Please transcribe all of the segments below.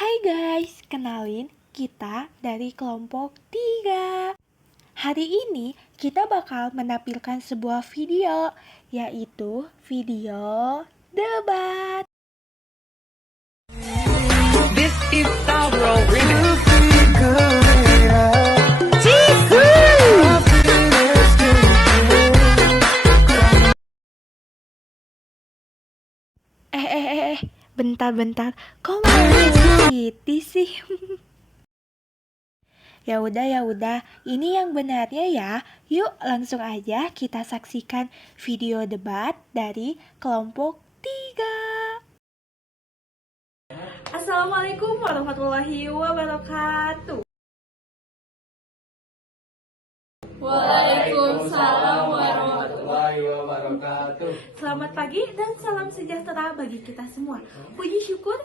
Hai guys, kenalin kita dari kelompok 3. Hari ini kita bakal menampilkan sebuah video, yaitu video debat. This is Salro Remix. Bentar, kok malah gitu sih? Ya udah, ini yang benarnya ya. Yuk langsung aja kita saksikan video debat dari kelompok 3. Assalamualaikum warahmatullahi wabarakatuh. Waalaikumsalam warahmatullahi wabarakatuh. Selamat pagi dan salam sejahtera bagi kita semua. Puji syukur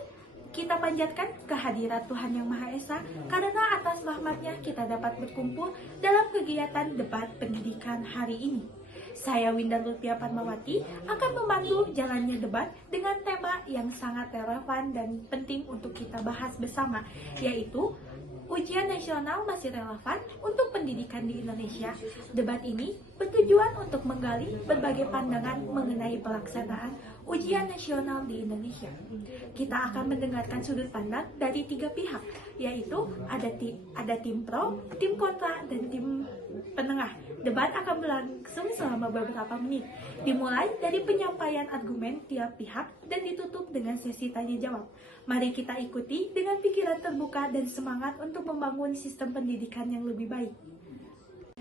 kita panjatkan kehadirat Tuhan Yang Maha Esa, karena atas rahmat-Nya kita dapat berkumpul dalam kegiatan debat pendidikan hari ini. Saya Winda Lutia Padmawati akan membantu jalannya debat dengan tema yang sangat relevan dan penting untuk kita bahas bersama, yaitu ujian nasional masih relevan untuk pendidikan di Indonesia. Debat ini bertujuan untuk menggali berbagai pandangan mengenai pelaksanaan ujian nasional di Indonesia. Kita akan mendengarkan sudut pandang dari 3 pihak, yaitu ada tim pro, tim kontra, dan tim penengah. Debat akan berlangsung selama beberapa menit, dimulai dari penyampaian argumen tiap pihak dan ditutup dengan sesi tanya jawab. Mari kita ikuti dengan pikiran terbuka dan semangat untuk membangun sistem pendidikan yang lebih baik.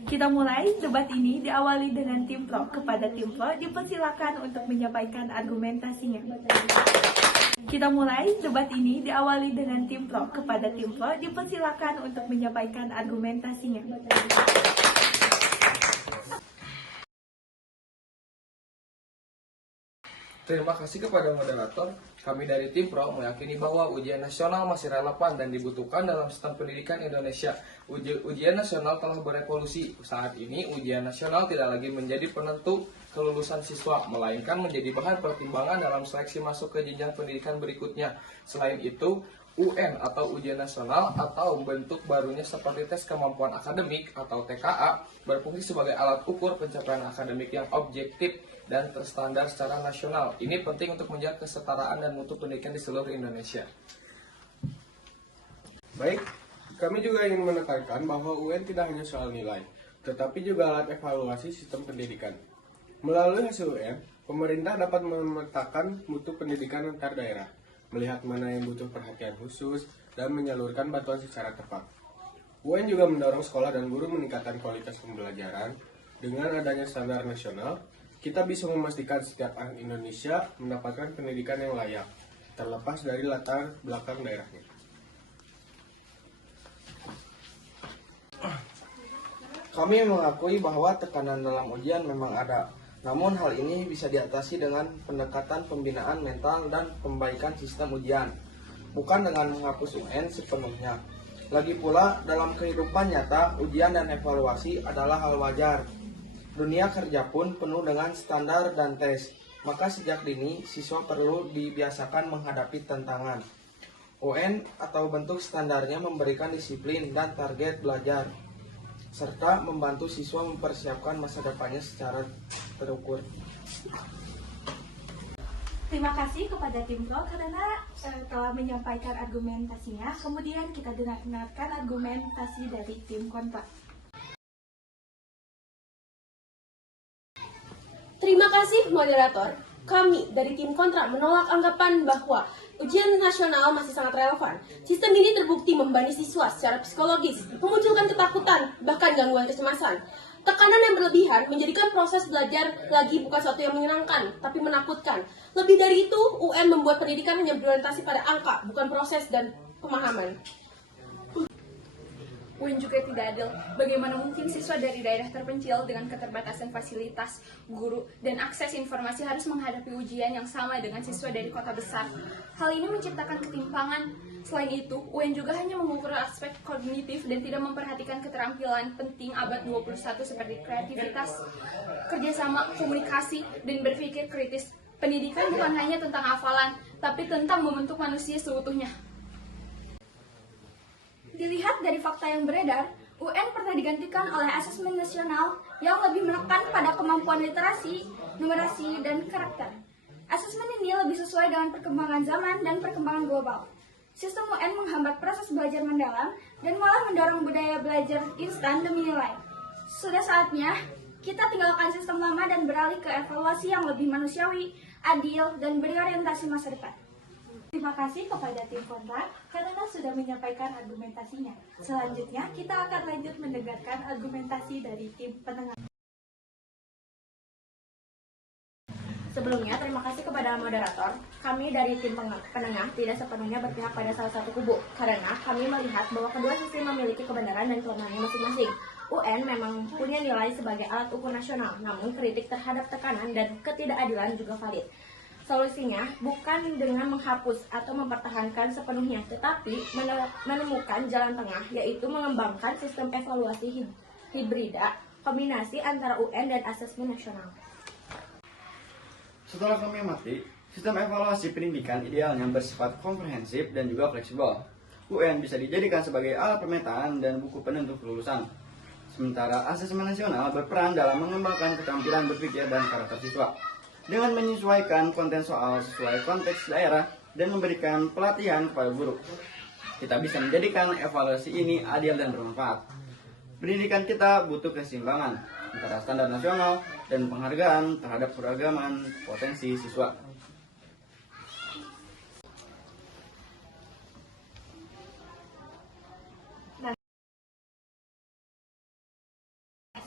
Kita mulai debat ini diawali dengan tim pro. Kepada tim pro dipersilakan untuk menyampaikan argumentasinya. Kita mulai debat ini diawali dengan tim pro. Kepada tim pro dipersilakan untuk menyampaikan argumentasinya. Terima kasih kepada moderator. Kami dari tim Pro meyakini bahwa ujian nasional masih relevan dan dibutuhkan dalam sistem pendidikan Indonesia. Ujian nasional telah berevolusi. Saat ini ujian nasional tidak lagi menjadi penentu kelulusan siswa, melainkan menjadi bahan pertimbangan dalam seleksi masuk ke jenjang pendidikan berikutnya. Selain itu, UN atau ujian nasional atau bentuk barunya seperti tes kemampuan akademik atau TKA berfungsi sebagai alat ukur pencapaian akademik yang objektif dan terstandar secara nasional. Ini penting untuk menjaga kesetaraan dan mutu pendidikan di seluruh Indonesia. Baik, kami juga ingin menekankan bahwa UN tidak hanya soal nilai, tetapi juga alat evaluasi sistem pendidikan. Melalui hasil UN, pemerintah dapat memetakan mutu pendidikan antar daerah, melihat mana yang butuh perhatian khusus, dan menyalurkan bantuan secara tepat. UN juga mendorong sekolah dan guru meningkatkan kualitas pembelajaran. Dengan adanya standar nasional, kita bisa memastikan setiap anak Indonesia mendapatkan pendidikan yang layak, terlepas dari latar belakang daerahnya. Kami mengakui bahwa tekanan dalam ujian memang ada, namun hal ini bisa diatasi dengan pendekatan pembinaan mental dan perbaikan sistem ujian, bukan dengan menghapus UN sepenuhnya. Lagi pula, dalam kehidupan nyata, ujian dan evaluasi adalah hal wajar. Dunia kerja pun penuh dengan standar dan tes, maka sejak dini siswa perlu dibiasakan menghadapi tantangan. UN atau bentuk standarnya memberikan disiplin dan target belajar, serta membantu siswa mempersiapkan masa depannya secara terukur. Terima kasih kepada tim pro karena telah menyampaikan argumentasinya. Kemudian kita dengarkan argumentasi dari tim kontra. Terima kasih moderator. Kami dari tim kontra menolak anggapan bahwa ujian nasional masih sangat relevan. Sistem ini terbukti membebani siswa secara psikologis, memunculkan ketakutan, bahkan gangguan kecemasan. Tekanan yang berlebihan menjadikan proses belajar lagi bukan sesuatu yang menyenangkan, tapi menakutkan. Lebih dari itu, UN membuat pendidikan hanya berorientasi pada angka, bukan proses dan pemahaman. UN juga tidak adil. Bagaimana mungkin siswa dari daerah terpencil dengan keterbatasan fasilitas, guru, dan akses informasi harus menghadapi ujian yang sama dengan siswa dari kota besar? Hal ini menciptakan ketimpangan. Selain itu, UN juga hanya mengukur aspek kognitif dan tidak memperhatikan keterampilan penting abad 21 seperti kreativitas, kerjasama, komunikasi, dan berpikir kritis. Pendidikan bukan hanya tentang hafalan, tapi tentang membentuk manusia seutuhnya. Dilihat dari fakta yang beredar, UN pernah digantikan oleh asesmen nasional yang lebih menekan pada kemampuan literasi, numerasi, dan karakter. Asesmen ini lebih sesuai dengan perkembangan zaman dan perkembangan global. Sistem UN menghambat proses belajar mendalam dan malah mendorong budaya belajar instan demi nilai. Sudah saatnya kita tinggalkan sistem lama dan beralih ke evaluasi yang lebih manusiawi, adil, dan berorientasi masa depan. Terima kasih kepada tim kontra karena sudah menyampaikan argumentasinya. Selanjutnya, kita akan lanjut mendengarkan argumentasi dari tim penengah. Sebelumnya, terima kasih kepada moderator. Kami dari tim penengah tidak sepenuhnya berpihak pada salah satu kubu, karena kami melihat bahwa kedua sistem memiliki kebenaran dan kelemahannya masing-masing. UN memang punya nilai sebagai alat ukur nasional, namun kritik terhadap tekanan dan ketidakadilan juga valid. Solusinya bukan dengan menghapus atau mempertahankan sepenuhnya, tetapi menemukan jalan tengah, yaitu mengembangkan sistem evaluasi hibrida, kombinasi antara UN dan asesmen nasional. Setelah kami amati, sistem evaluasi pendidikan idealnya bersifat komprehensif dan juga fleksibel. UN bisa dijadikan sebagai alat pemetaan dan buku penentu kelulusan. Sementara asesmen nasional berperan dalam mengembangkan keterampilan berpikir dan karakter siswa, dengan menyesuaikan konten soal sesuai konteks daerah dan memberikan pelatihan kepada guru. Kita bisa menjadikan evaluasi ini adil dan bermanfaat. Pendidikan kita butuh keseimbangan antara standar nasional dan penghargaan terhadap keragaman potensi siswa.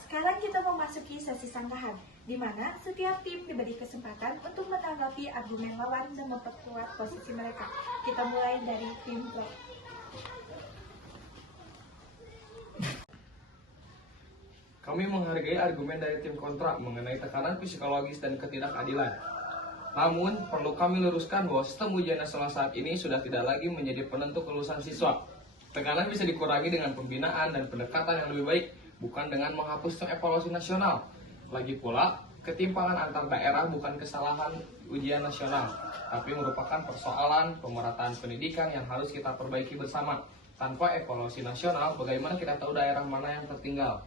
Sekarang kita memasuki sesi sanggahan, di mana setiap tim diberi kesempatan untuk menanggapi argumen lawan dan memperkuat posisi mereka. Kita mulai dari tim pro. Kami menghargai argumen dari tim kontra mengenai tekanan psikologis dan ketidakadilan. Namun, perlu kami luruskan bahwa sistem ujian nasional saat ini sudah tidak lagi menjadi penentu kelulusan siswa. Tekanan bisa dikurangi dengan pembinaan dan pendekatan yang lebih baik, bukan dengan menghapus sistem evaluasi nasional. Lagi pula, ketimpangan antar daerah bukan kesalahan ujian nasional, tapi merupakan persoalan pemerataan pendidikan yang harus kita perbaiki bersama. Tanpa evaluasi nasional, bagaimana kita tahu daerah mana yang tertinggal?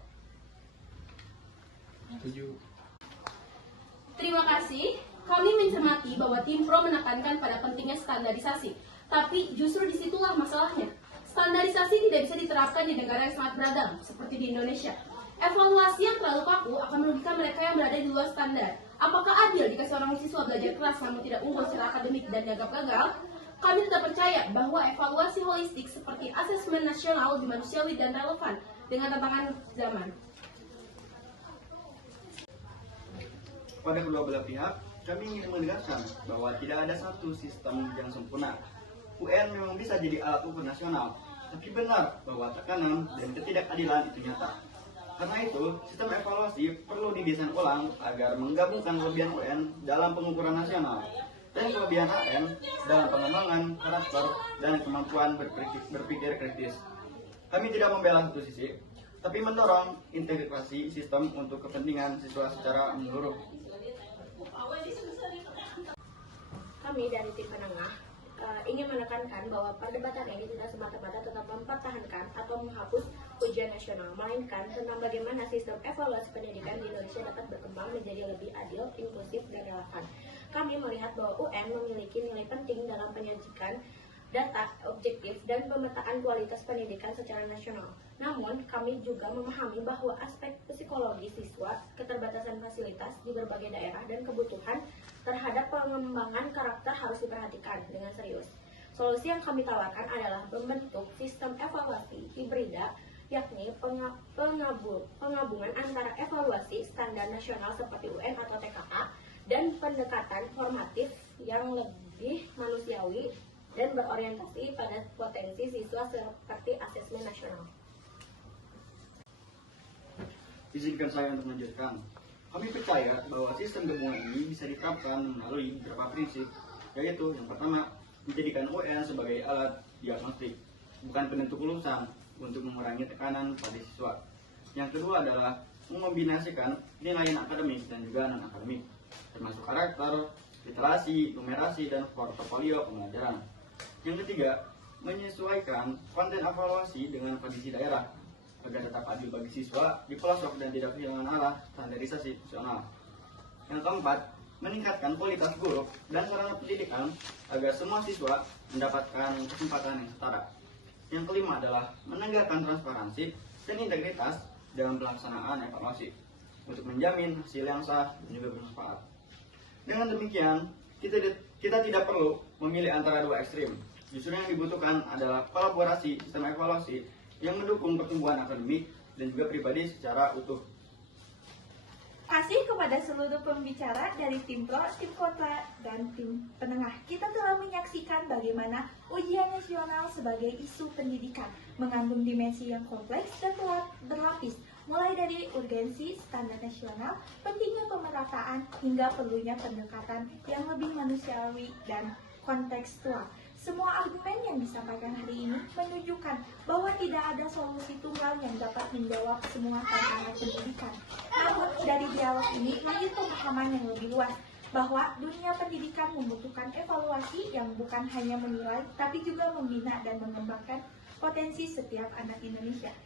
Terima kasih. Kami mencermati bahwa tim pro menekankan pada pentingnya standarisasi. Tapi justru disitulah masalahnya. Standarisasi tidak bisa diterapkan di negara yang sangat beragam, seperti di Indonesia. Evaluasi yang terlalu kaku akan merugikan mereka yang berada di luar standar. Apakah adil jika seorang siswa belajar keras namun tidak unggul secara akademik dan dianggap gagal? Kami tetap percaya bahwa evaluasi holistik seperti asesmen nasional lebih manusiawi dan relevan dengan tantangan zaman. Pada kedua belah pihak, kami ingin menegaskan bahwa tidak ada satu sistem yang sempurna. UN memang bisa jadi alat ukur nasional, tapi benar bahwa tekanan dan ketidakadilan itu nyata. Karena itu, sistem evaluasi perlu didesain ulang agar menggabungkan kelebihan UN dalam pengukuran nasional dan kelebihan AN dalam pengembangan karakter dan kemampuan berpikir kritis. Kami tidak membela satu sisi, tapi mendorong integrasi sistem untuk kepentingan siswa secara menyeluruh. Kami dari tim penengah ingin menekankan bahwa perdebatan ini tidak semata-mata tetap mempertahankan atau menghapus ujian nasional, melainkan tentang bagaimana sistem evaluasi pendidikan di Indonesia dapat berkembang menjadi lebih adil, inklusif, dan relevan. Kami melihat bahwa UN memiliki nilai penting dalam penyajikan data objektif dan pemetaan kualitas pendidikan secara nasional. Namun, kami juga memahami bahwa aspek psikologi siswa, keterbatasan fasilitas di berbagai daerah, dan kebutuhan terhadap pengembangan karakter harus diperhatikan dengan serius. Solusi yang kami tawarkan adalah membentuk sistem evaluasi hibrida, yakni penggabungan antara evaluasi standar nasional seperti UN atau TKA dan pendekatan formatif yang lebih manusiawi dan berorientasi pada potensi siswa seperti asesmen nasional. Izinkan saya untuk melanjutkan. Kami percaya bahwa sistem gabungan ini bisa diterapkan melalui beberapa prinsip, yaitu yang pertama, menjadikan UN sebagai alat diagnostik, bukan penentu kelulusan untuk mengurangi tekanan pada siswa. Yang kedua adalah mengombinasikan nilai akademik dan juga non-akademik, termasuk karakter, literasi, numerasi, dan portofolio pembelajaran. Yang ketiga, menyesuaikan konten evaluasi dengan kondisi daerah agar tetap adil bagi siswa di pelosok dan tidak kehilangan arah standarisasi nasional. Yang keempat, meningkatkan kualitas guru dan sarana pendidikan agar semua siswa mendapatkan kesempatan yang setara. Yang kelima adalah menegakkan transparansi dan integritas dalam pelaksanaan evaluasi untuk menjamin hasil yang sah dan juga bermanfaat. Dengan demikian, kita tidak perlu memilih antara dua ekstrim. Justru yang dibutuhkan adalah kolaborasi sistem evaluasi yang mendukung pertumbuhan akademik dan juga pribadi secara utuh. Terima kasih kepada seluruh pembicara dari tim pro, tim kontra, dan tim penengah. Kita telah menyaksikan bagaimana ujian nasional sebagai isu pendidikan mengandung dimensi yang kompleks dan berlapis, mulai dari urgensi standar nasional, pentingnya pemerataan, hingga perlunya pendekatan yang lebih manusiawi dan kontekstual. Semua argumen yang disampaikan hari ini menunjukkan bahwa tidak ada solusi tunggal yang dapat menjawab semua tantangan pendidikan. Namun, dari dialog ini lahir pemahaman yang lebih luas bahwa dunia pendidikan membutuhkan evaluasi yang bukan hanya menilai, tapi juga membina dan mengembangkan potensi setiap anak Indonesia.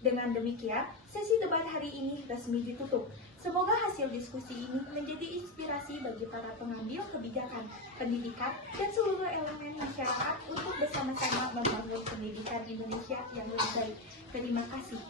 Dengan demikian, sesi debat hari ini resmi ditutup. Semoga hasil diskusi ini menjadi inspirasi bagi para pengambil kebijakan, pendidikan, dan seluruh elemen masyarakat untuk bersama-sama membangun pendidikan Indonesia yang lebih baik. Terima kasih.